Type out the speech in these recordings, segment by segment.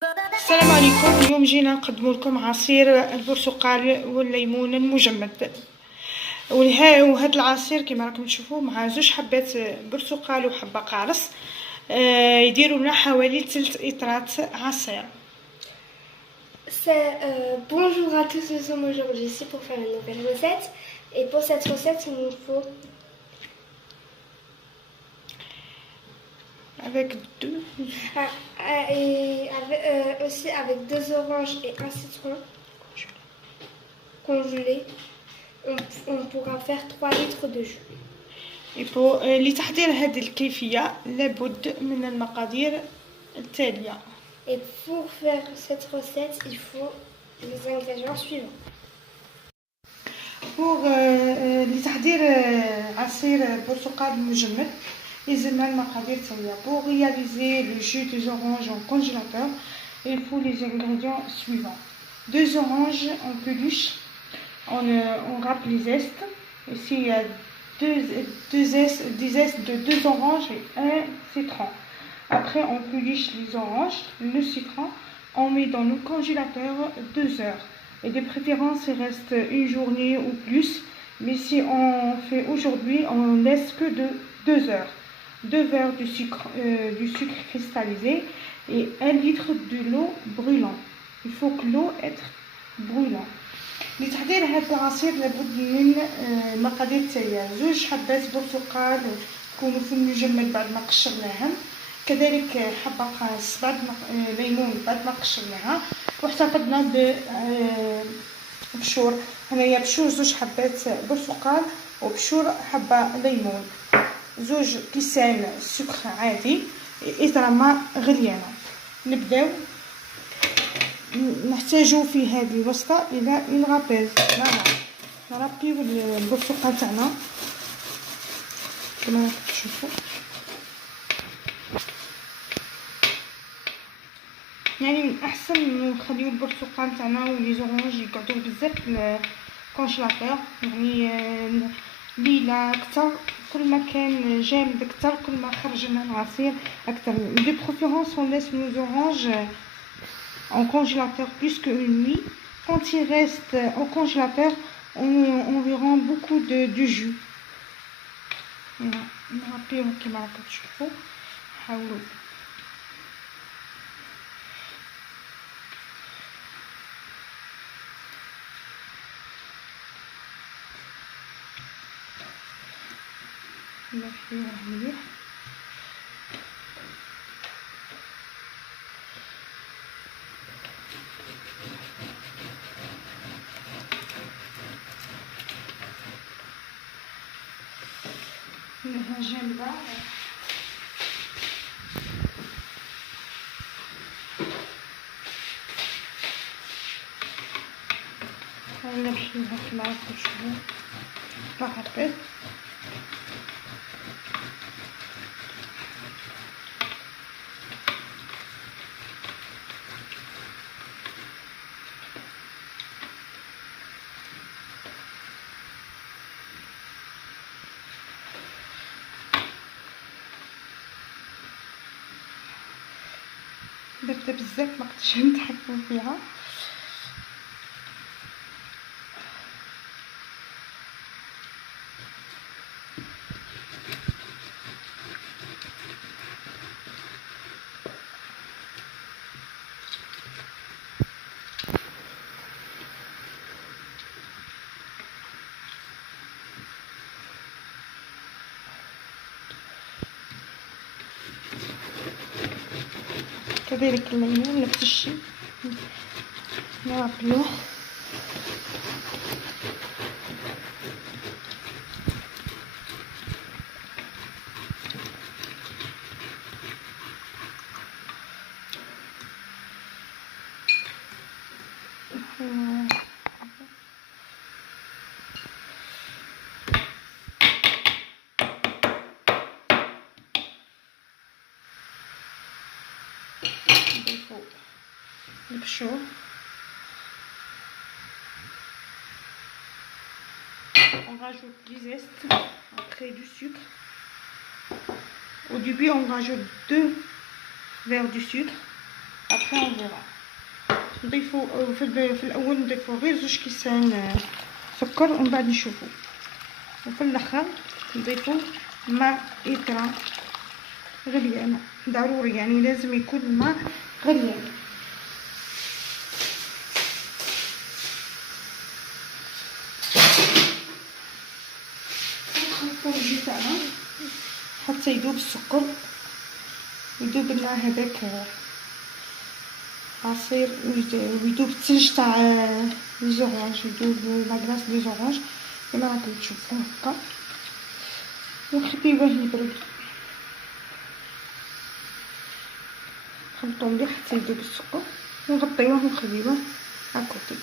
السلام عليكم. اليوم جينا نقدم لكم عصير البرتقال والليمون المجمد. وهذا العصير كما راكم تشوفوا مع زوج حبات برتقال وحبه قارص، يديروا لنا حوالي 3 إطرات عصير. Bonjour à tous, nous sommes aujourd'hui ici pour faire une nouvelle recette. Et pour cette recette, il nous faut avec deux aussi avec 2 oranges et un citron congelés. On pourra faire 3 litres de jus. لتحضير هذه الكيفية لابد من المقادير التالية. Et pour faire cette recette, il faut les ingrédients suivants. لتحضير عصير البرتقال المجمد يلزمنا المقادير التالية. Pour réaliser le jus des oranges en congélateur, il faut les ingrédients suivants: 2 oranges en peluche, on râpe les zestes. Ici il y a 10 zestes de 2 oranges et 1 citron. Après on peluche les oranges, le citron, on met dans le congélateur 2 heures. Et de préférence il reste une journée ou plus, mais si on fait aujourd'hui, on laisse que de 2 heures. 2 verres du sucre cristallisé et 1 litre de l'eau brûlante. Il faut que l'eau être brûlante. لتحضير هذا العصير لابد من المقادير التالية: 2 حبات برتقال تكونوا في المجمد بعد ما قشرناهم، كذلك حبة قارص بعد ما ليمون بعد ما قشرناها، واحتفظنا ببشور. هنايا بشور 2 حبات برتقال وبشور حبة ليمون، 2 كيسان سكر عادي، إطرة ماء غليانة. نبداو نحتاجو في هذه الوصفة إلى اون رابيز. نرابيو البرتقال تاعنا كما راكم تشوفوا. يعني من احسن نخليو البرتقال تاعنا ولي زورانج يقعدوا بزاف في الكونجيلاتور، يعني ليله اكثر. كل ما كان جامد اكثر كل ما خرج لنا العصير اكثر. دي بريفيرونس on laisse nos oranges en congélateur plus qu'une nuit. Quand il reste au congélateur, on verra beaucoup de jus. نربيه كما راكم تشوفوا. حاولوا نربيه مليح. لها جنبه نربيها كما راكم تشوفوا بالراحة. بارده بزاف مقدرتش نتحكم فيها. كذلك الليمون نفس الشيء نربيوه. البشور on rajoute du zeste, après du sucre. Au début on rajoute 2 verres du sucre, après après on verra. نضيفو في الاول نضيفو غير 2 كيسان سكر ومن بعد نشوفو، وفي الاخر نضيفو ماء إطرة غليان ضروري، يعني لازم يكون الماء غليان. نخلطو الجو تاعنا حتى يذوب السكر ويذوب لنا هذاك عصير ويذوب الثلج تاع لي زورانج، يذوب لاكلاص لي زورانج كما راكم تشوفوا هكا، ونخليوه يبرد. نخلطو مليح حتى يذوب السكر ونغطيوه ونخليوه هاكوتي.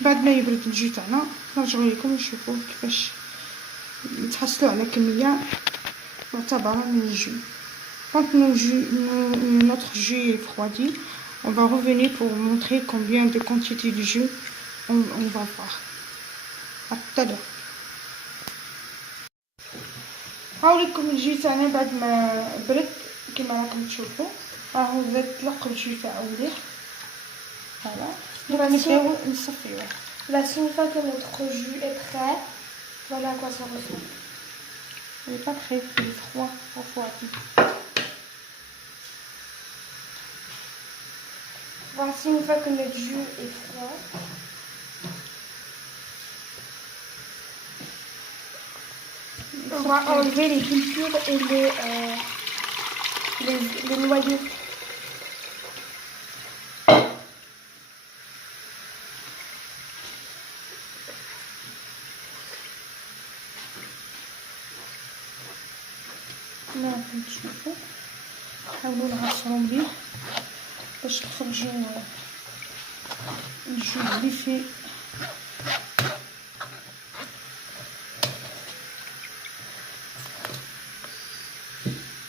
بعد ما يبرد الجو تاعنا نرجعو لكم نشوفوه كيفاش نتحصلوا على كميه معتبره من الجو. Quand notre jus est refroidi, on va revenir pour montrer combien de quantité de jus on va voir. À tout à l'heure. هاوليكم الجو تاعنا بعد ما برد كما راكم تشوفوا، راهو زاد طلق الجو تاعو مليح. فوالا دابا نبداو نصفيوه. Là, une fois que notre jus est prêt, voilà à quoi ça ressemble. Il n'est pas prêt, il est froid, refroidi. Voici une fois que notre jus est froid. On va enlever les cultures et les noyaux. كما راكم تشوفوا نحاولوا نعصروا مليح باش نخرجوا الجو اللي فيه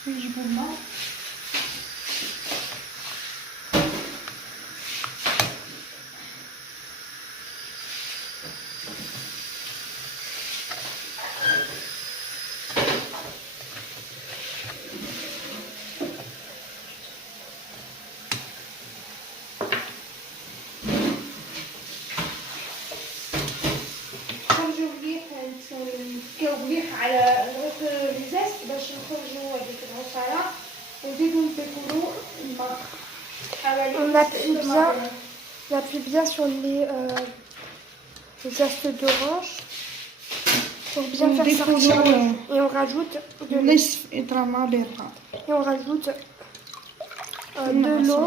نجيبو الماء. نتكاو مليح على الغوط ليزاس باش نخرجوا هذيك العصاره ونزيدو نضيفولو الماء حوالي. On appuie bien sur les zestes d'orange pour bien faire sortir et on rajoute de l'eau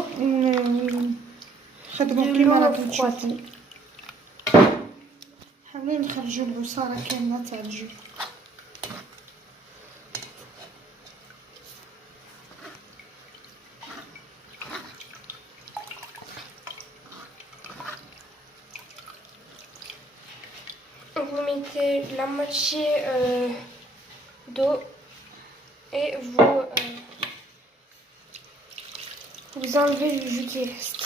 froide. حاولوا نخرجوا العصاره كامله تاع الجو. Vous mettez la moitié d'eau et vous enlevez le jus qui reste,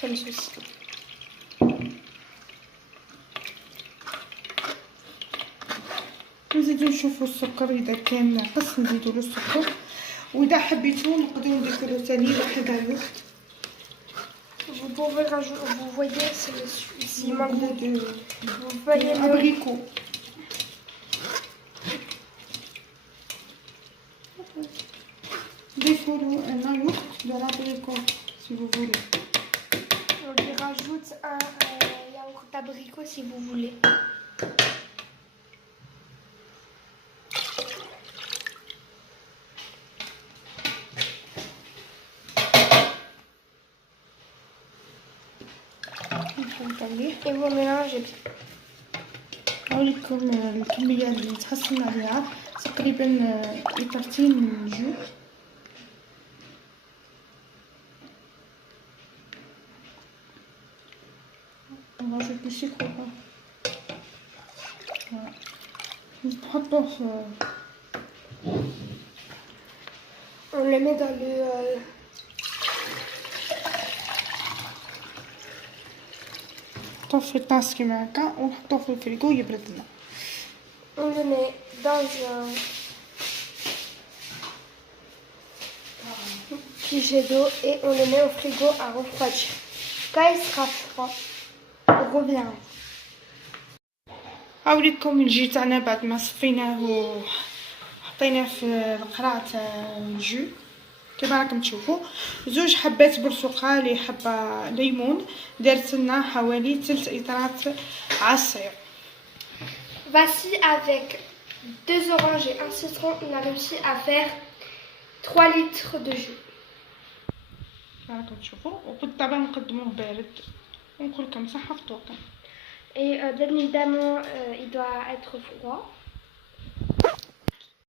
comme ceci. نزيدو نشوفو السكر اذا كان ناقص نزيدو له السكر، واذا حبيتو نقدروا نضيفو له ثاني واحد الوقت. Vous pouvez rajouter, vous voyez s'il manque de vous voyez le abricot. ضيفوا له un yaourt de l'abricot si vous voulez. On lui rajoute un yaourt d'abricot si vous voulez. Et vous mélangez bien. هاوليكم الكميه اللي تحصلنا عليها تقريبا لترتين من الجو. on rajoute du sucre ou pas. Voilà. نحطوه On le met dans le نحطوه في الطاس كيما هكا ونحطوه في الفريغو يبرد لنا. on le met dans un pigée d'eau et on le met au frigo à refroidir. Quand il sera froid, on revient. هاوليكم الجي تاعنا بعد ما صفيناه وحطيناه في القرعة تاع الجو كما راكم تشوفوا. زوج حبات برتقال حبة ليمون، درت لنا حوالي 3 إطرات عصير. Voici avec 2 oranges et un citron, on a réussi à faire 3 litres de jus. كما راكم تشوفوا، وبالطبع نقدموه بارد ونقول لكم صحة فطوركم. Et bien évidemment, il doit être froid.